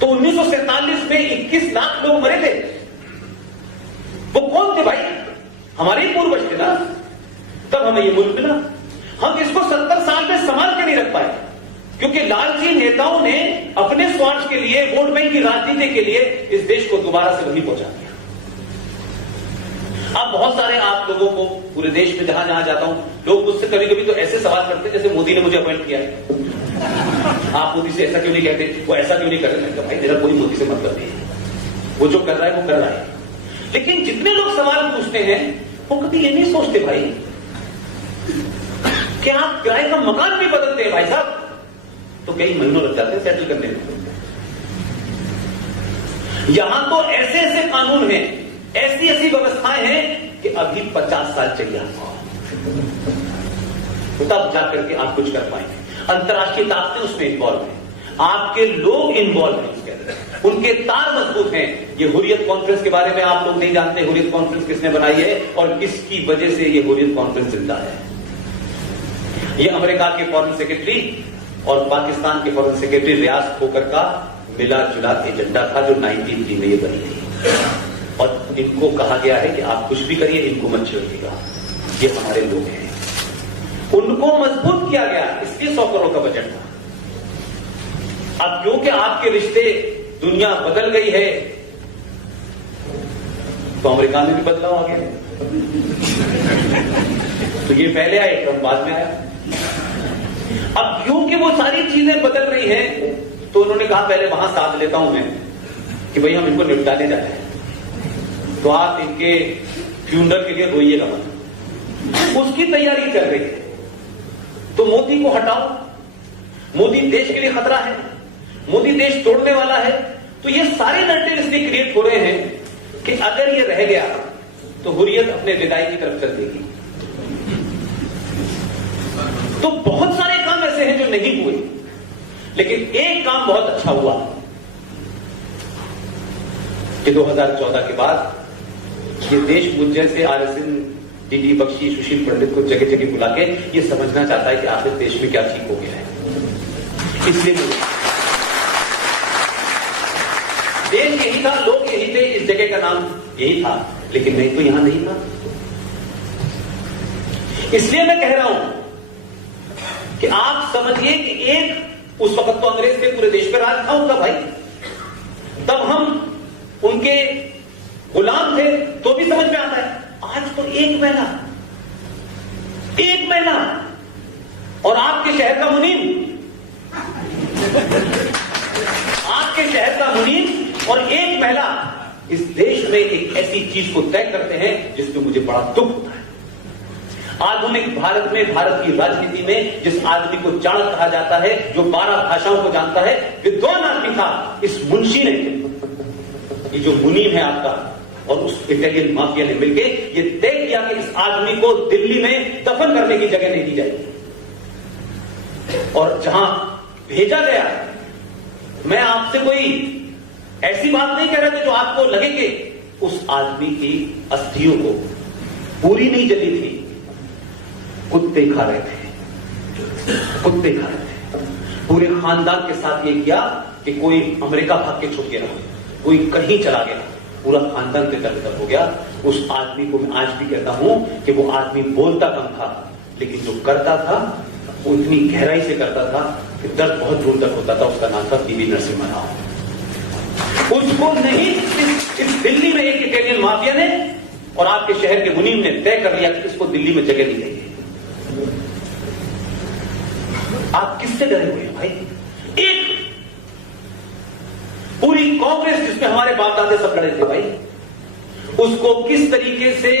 तो 1947 में 21 लाख लोग मरे थे। वो कौन थे भाई? हमारे ही पूर्वज थे ना। तब हमें ये मुल्क मिला। हम इसको 70 साल में संभाल के नहीं रख पाए, क्योंकि लालची नेताओं ने अपने स्वार्थ के लिए, वोट बैंक की राजनीति के लिए इस देश को दोबारा से वहीं पहुंचा दिया। अब बहुत सारे आप लोगों को पूरे देश में जहां जहां जाता हूं, लोग मुझसे कभी कभी तो ऐसे सवाल करते हैं जैसे मोदी ने मुझे अपॉइंट किया है। आप मोदी से ऐसा क्यों नहीं कहते, वो ऐसा क्यों नहीं कर रहे? भाई मेरा कोई मोदी से मतलब नहीं है, वो जो कर रहा है वो कर रहा है। लेकिन जितने लोग सवाल पूछते हैं वो कभी ये नहीं सोचते भाई कि आप किराए का मकान भी बदलते हैं भाई साहब, तो कई महीनों लग जाते हैं सेटल करने में। यहां तो ऐसे ऐसे कानून हैं, ऐसी ऐसी व्यवस्थाएं हैं कि अभी 50 साल चाहिए आपको, तब जाकर के आप कुछ कर पाएंगे। अंतर्राष्ट्रीय ताकतें उसमें इन्वॉल्व हैं, आपके लोग इन्वॉल्व हैं उसके अंदर, उनके तार मजबूत हैं। ये हुर्रियत कॉन्फ्रेंस के बारे में आप लोग नहीं जानते, हुर्रियत कॉन्फ्रेंस किसने बनाई है और किसकी वजह से ये हुर्रियत कॉन्फ्रेंस जिंदा है। ये अमेरिका के फॉरेन सेक्रेटरी और पाकिस्तान के फॉरेन सेक्रेटरी रियाज खोकर का मिला जुला एजेंडा था, जो 1903 में ये बनी थी। और इनको कहा गया है कि आप कुछ भी करिए, इनको मत छेड़िएगा, ये हमारे लोग हैं। उनको मजबूत किया गया, इसलिए 100 करोड़ का बजट था। अब क्योंकि आपके रिश्ते, दुनिया बदल गई है, तो अमेरिका में भी बदलाव आ गया। तो ये पहले आए, ट्रंप बाद में आया। अब क्योंकि वो सारी चीजें बदल रही हैं, तो उन्होंने कहा पहले वहां साथ लेता हूं मैं कि भाई हम इनको निपटाने जाते हैं, तो आप इनके फ्यूनरल के लिए रोइएगा मत। उसकी तैयारी कर रही है। तो मोदी को हटाओ, मोदी देश के लिए खतरा है, मोदी देश तोड़ने वाला है। तो ये सारे नैरेटिव इसलिए क्रिएट हो रहे हैं कि अगर ये रह गया तो हुर्रियत अपने विदाई की तरफ चल देगी। तो बहुत सारे काम ऐसे हैं जो नहीं हुए, लेकिन एक काम बहुत अच्छा हुआ कि 2014 के बाद ये देश मुझ जैसे RSN, DD बख्शी, सुशील पंडित को जगह जगह बुला के ये समझना चाहता है कि आखिर देश में क्या ठीक हो गया है। इसलिए देश यही था, लोग यही थे, इस जगह का नाम यही था, लेकिन नहीं तो यहां नहीं था। इसलिए मैं कह रहा हूं कि आप समझिए कि एक उस वक्त तो अंग्रेज के पूरे देश पर राज था उनका भाई, तब हम उनके गुलाम थे, तो भी समझ में आता है। आज तो एक महीना और आपके शहर का मुनीम, आपके शहर का मुनीम और एक महिला इस देश में एक ऐसी चीज को तय करते हैं जिसमें मुझे बड़ा दुख होता है। आधुनिक भारत में, भारत की राजनीति में जिस आदमी को चाणक्य कहा जाता है, जो 12 भाषाओं को जानता है, विद्वान आदमी था, इस मुंशी ने, ये जो मुनीम है आपका और उस इटालियन माफिया ने मिलकर ये तय किया कि इस आदमी को दिल्ली में दफन करने की जगह नहीं दी जाएगी। और जहां भेजा गया, मैं आपसे कोई ऐसी बात नहीं कह रहा कि जो आपको लगे कि उस आदमी की अस्थियों को पूरी नहीं जली थी, कुत्ते खा रहे थे, कुत्ते खा रहे थे। पूरे खानदान के साथ ये किया कि कोई अमेरिका भाग के छुप गया, कोई कहीं चला गया, पूरा खानदान के दर हो गया। उस आदमी को मैं आज भी कहता हूं कि वो आदमी बोलता कम था, लेकिन जो करता था वो इतनी गहराई से करता था कि दर्द बहुत दूर तक होता था। उसका नाम था पीवी नरसिम्हा राव। उसको नहीं, इस दिल्ली में एक इटालियन माफिया ने और आपके शहर के मुनीम ने तय कर लिया कि इसको दिल्ली में जगह दी गई है। आप किससे डरे हुए हैं भाई? एक पूरी कांग्रेस जिसमें हमारे बाप दादे सब लड़े थे भाई, उसको किस तरीके से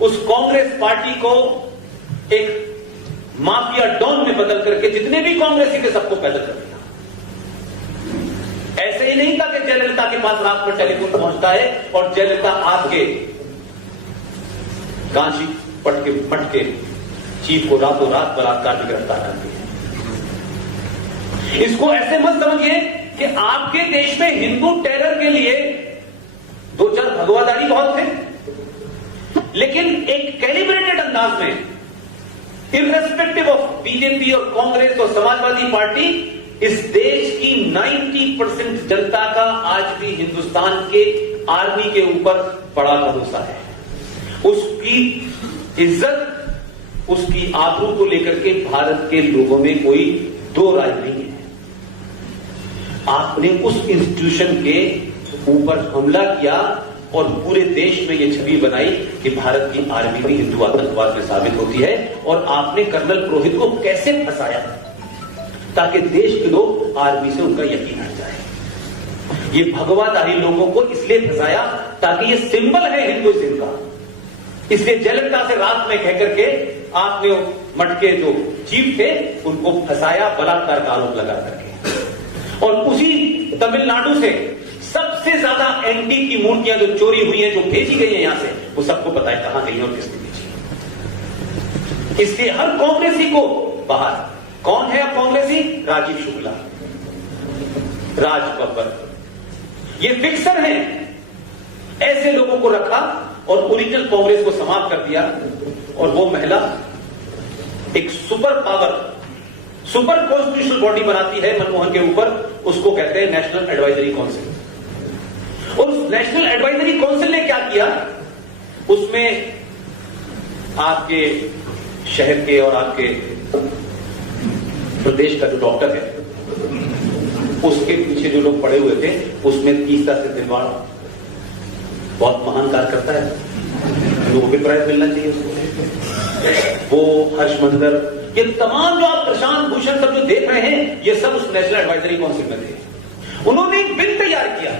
उस कांग्रेस पार्टी को एक माफिया डॉन में बदल करके जितने भी कांग्रेसी थे सबको पैदल कर दिया। ऐसे ही नहीं था कि जयललिता के पास रात में टेलीफोन पहुंचता है और जयललिता आपके गांची पट के चीफ को रातों रात बलात्कार में गिरफ्तार करती है। इसको ऐसे मत समझिए कि आपके देश में हिंदू टेरर के लिए 2-4 भगवादारी बहुत थे, लेकिन एक कैलिब्रेटेड अंदाज में, इररेस्पेक्टिव ऑफ बीजेपी और कांग्रेस और समाजवादी पार्टी, इस देश की 90% जनता का आज भी हिंदुस्तान के आर्मी के ऊपर बड़ा भरोसा है। उसकी इज्जत, उसकी आबरू को लेकर के भारत के लोगों में कोई दो राय नहीं है। आपने उस इंस्टीट्यूशन के ऊपर हमला किया और पूरे देश में यह छवि बनाई कि भारत की आर्मी भी हिंदू आतंकवाद में साबित होती है। और आपने कर्नल पुरोहित को कैसे फंसाया ताकि देश के लोग आर्मी से उनका यकीन हट जाए। ये भगवाधारी लोगों को इसलिए फंसाया ताकि ये सिंबल है हिंदुइज्म का। इसलिए जयललिता से रात में कहकर के आपने मठ के जो चीफ थे उनको फंसाया, बलात्कार का आरोप लगा करके। और उसी तमिलनाडु से सबसे ज्यादा एंटी की मूर्तियां जो चोरी हुई हैं, जो भेजी गई हैं यहां से, वो सबको पता है कहां गई और किसने भेजी। इसलिए हर कांग्रेसी को बाहर। कौन है अब कांग्रेसी? राजीव शुक्ला, राज बब्बर, ये फिक्सर हैं। ऐसे लोगों को रखा और ओरिजिनल कांग्रेस को समाप्त कर दिया। और वो महिला एक super power, super constitutional body बनाती है मनमोहन के ऊपर, उसको कहते हैं नेशनल एडवाइजरी काउंसिल। और उस नेशनल एडवाइजरी काउंसिल ने क्या किया? उसमें आपके शहर के और आपके प्रदेश का जो डॉक्टर है, उसके पीछे जो लोग पड़े हुए थे, उसमें तीसरा से दिलवाड़ बहुत महान कार्य करता है, लोगों के प्राइज मिलना चाहिए उसको। वो हर्षवर्धन, ये तमाम जो आप प्रशांत भूषण सब जो देख रहे हैं, ये सब उस नेशनल एडवाइजरी काउंसिल में थे। उन्होंने एक बिल तैयार किया,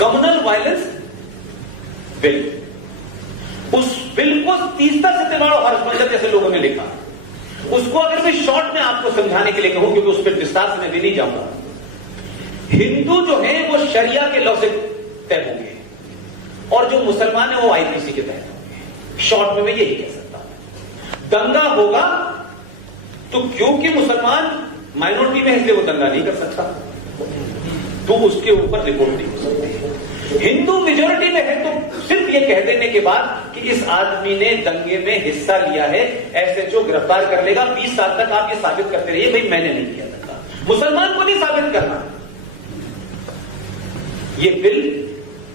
कम्युनल वायलेंस बिल। उस बिल को तीसरा से दिलवाड़ और हर्षवर्धन जैसे लोगों ने लिखा। उसको अगर मैं शॉर्ट में आपको समझाने के लिए कहूं, क्योंकि उस पर विस्तार से मैं भी नहीं जाऊंगा। हिंदू जो है वो शरिया के लॉ से तय होंगे और जो मुसलमान है वो आईपीसी के तहत होंगे। शॉर्ट में मैं यही कह सकता हूं। दंगा होगा तो क्योंकि मुसलमान माइनॉरिटी में है इसलिए वो दंगा नहीं कर सकता, तो उसके ऊपर रिपोर्ट नहीं हो सकती। हिंदू मेजोरिटी में है तो सिर्फ ये कह देने के बाद कि इस आदमी ने दंगे में हिस्सा लिया है, एसएचओ गिरफ्तार कर लेगा। 20 साल तक आप ये साबित करते रहिए भाई मैंने नहीं किया दंगा। मुसलमान को नहीं साबित करना। ये बिल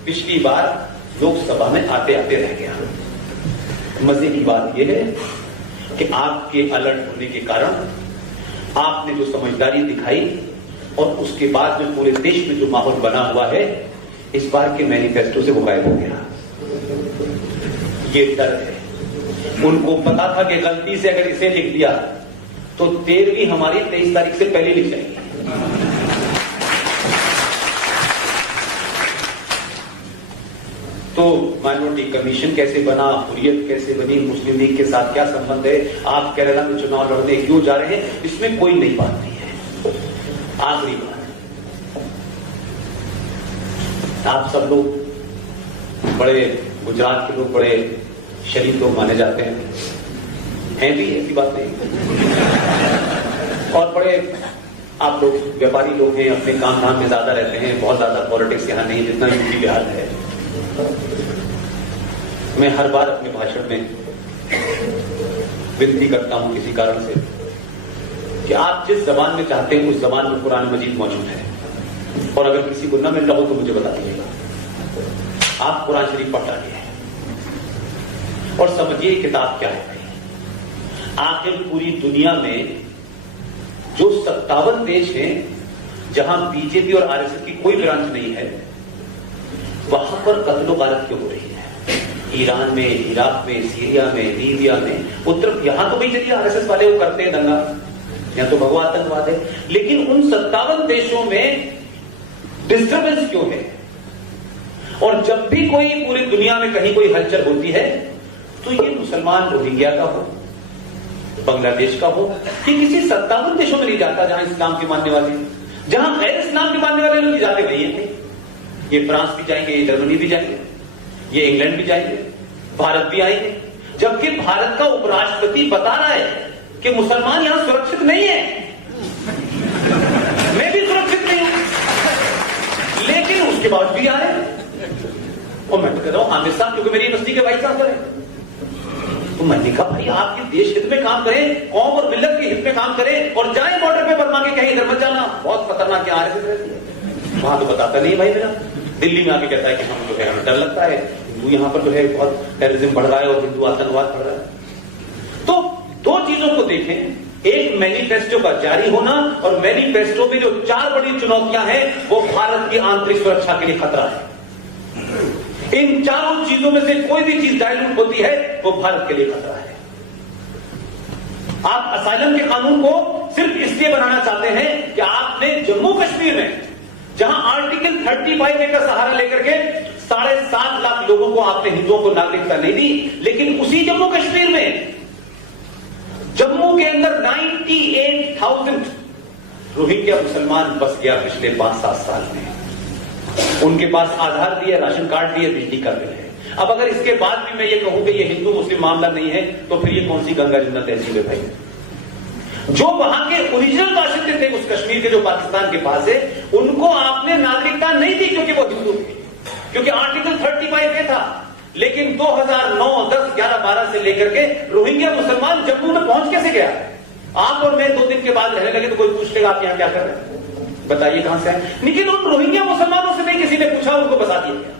पिछली बार लोकसभा में आते आते रह गया। मजे की बात यह है कि आपके अलर्ट होने के कारण आपने जो समझदारी दिखाई और उसके बाद में पूरे देश में जो माहौल बना हुआ है, इस बार के मैनिफेस्टो से वो गायब हो गया। ये डर है। उनको पता था कि गलती से अगर इसे लिख दिया तो 13वीं हमारी 23 तारीख से पहले लिख जाएगी। तो माइनॉरिटी कमीशन कैसे बना, हुर्रियत कैसे बनी, मुस्लिम लीग के साथ क्या संबंध है, आप केरला में चुनाव लड़ने क्यों जा रहे हैं, इसमें कोई नई बात नहीं है। आखिरी बात, आप सब लोग बड़े, गुजरात के लोग बड़े शरीफ लोग माने जाते हैं भी, ऐसी बात नहीं। और बड़े आप लोग व्यापारी लोग हैं, अपने काम धाम में ज्यादा रहते हैं, बहुत ज्यादा पॉलिटिक्स यहां नहीं जितना यूपी बिहार है। मैं हर बार अपने भाषण में विनती करता हूं किसी कारण से कि आप जिस जबान में चाहते हैं उस जबान में कुरान मजीद मौजूद है, और अगर किसी को न मिलता हो तो मुझे बता दीजिएगा। आप कुरान शरीफ पढ़ डालिए और समझिए किताब क्या है। आखिर पूरी दुनिया में जो 57 देश हैं जहां बीजेपी और आरएसएस की कोई ब्रांच नहीं है, वहां पर कत्लो गारत क्यों हो रही है? ईरान में, इराक में, सीरिया में, लीबिया में, उत्तर, यहां तो भाई चलिए आरएसएस वाले वो करते हैं दंगा, यहां तो भगवा आतंकवाद है, लेकिन उन 57 देशों में डिस्टर्बेंस क्यों है? और जब भी कोई पूरी दुनिया में कहीं कोई हलचल होती है तो ये मुसलमान रोहिंग्या का हो, बांग्लादेश का हो, कि किसी 57 देशों में नहीं जाता जहां इस्लाम के मानने वाले, जहां गैर इस्लाम के मानने वाले लोग जाते वही हैं। ये फ्रांस भी जाएंगे, ये जर्मनी भी जाएंगे, ये इंग्लैंड भी जाएंगे, भारत भी आएंगे, जबकि भारत का उपराष्ट्रपति बता रहा है कि मुसलमान यहां सुरक्षित नहीं है। मैं भी सुरक्षित नहीं हूं, लेकिन उसके बाद भी आ रहे हैं। और मैं तो कह रहा हूं आमिर साहब, क्योंकि मेरी यूनिवर्सिटी के वाइस चांसलर है, तो मैंने कहा भाई आपके देश हित में काम करें, कौम और मिल्लत के हित में काम करें और जाए बॉर्डर पे बर्मा के कहीं इधर मत जाना, बहुत खतरनाक क्या आरएसएस रहती है। वहां तो बताता नहीं भाई मेरा, दिल्ली में आके कहता है कि हम जो है हमें डर लगता है, हिंदू यहां पर जो है बहुत टेररिज्म बढ़ रहा है और हिंदू आतंकवाद बढ़ रहा है। तो दो चीजों को देखें, एक मैनिफेस्टो का जारी होना और मैनिफेस्टो में जो 4 बड़ी चुनौतियां हैं वो भारत की आंतरिक सुरक्षा के लिए खतरा है। इन चारों चीजों में से कोई भी चीज डायलूट होती है वो भारत के लिए खतरा है। आप असाइलम के कानून को सिर्फ इसलिए बनाना चाहते हैं कि आपने जम्मू कश्मीर में जहां आर्टिकल 35A का सहारा लेकर के 7.5 लाख लोगों को आपने हिंदुओं को नागरिकता नहीं दी, लेकिन उसी जम्मू कश्मीर में जम्मू के अंदर 98,000 रोहिंग्या मुसलमान बस गया पिछले 5-7 साल में। उनके पास आधार दिए, राशन कार्ड दिए, बिजली का बिल है। अब अगर इसके बाद भी मैं ये कहूं कि ये हिंदू मुस्लिम मामला नहीं है तो फिर ये कौन सी गंगा जमुना तहसील है भाई। जो वहां के ओरिजिनल बाशिंदे थे उस कश्मीर के जो पाकिस्तान के पास है, उनको आपने नागरिकता नहीं दी क्योंकि वो हिंदू थे, क्योंकि आर्टिकल 35A था। लेकिन 2009, 10, 11, 12 से लेकर के रोहिंग्या मुसलमान जम्मू में पहुंच कैसे गया? आप और मैं 2 दिन के बाद रहने लगे तो कोई पूछ लेगा आप यहां क्या कर रहे हैं, बताइए कहां से आए। लेकिन उन रोहिंग्या मुसलमानों से नहीं किसी ने पूछा, उनको बता दिया गया।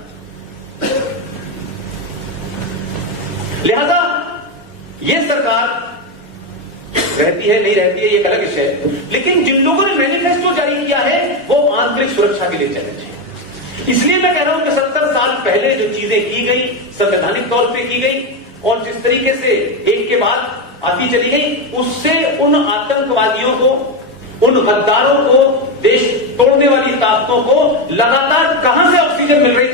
लिहाजा ये सरकार रहती है नहीं रहती है ये एक अलग विषय है, लेकिन जिन लोगों ने मैनिफेस्टो जारी किया है वो आंतरिक सुरक्षा के लिए चैलेंज है। इसलिए मैं कह रहा हूं कि 70 साल पहले जो चीजें की गई संवैधानिक तौर पे की गई और जिस तरीके से एक के बाद आती चली गई, उससे उन आतंकवादियों को, उन गद्दारों को, देश तोड़ने वाली ताकतों को लगातार कहां से ऑक्सीजन मिल रही थी।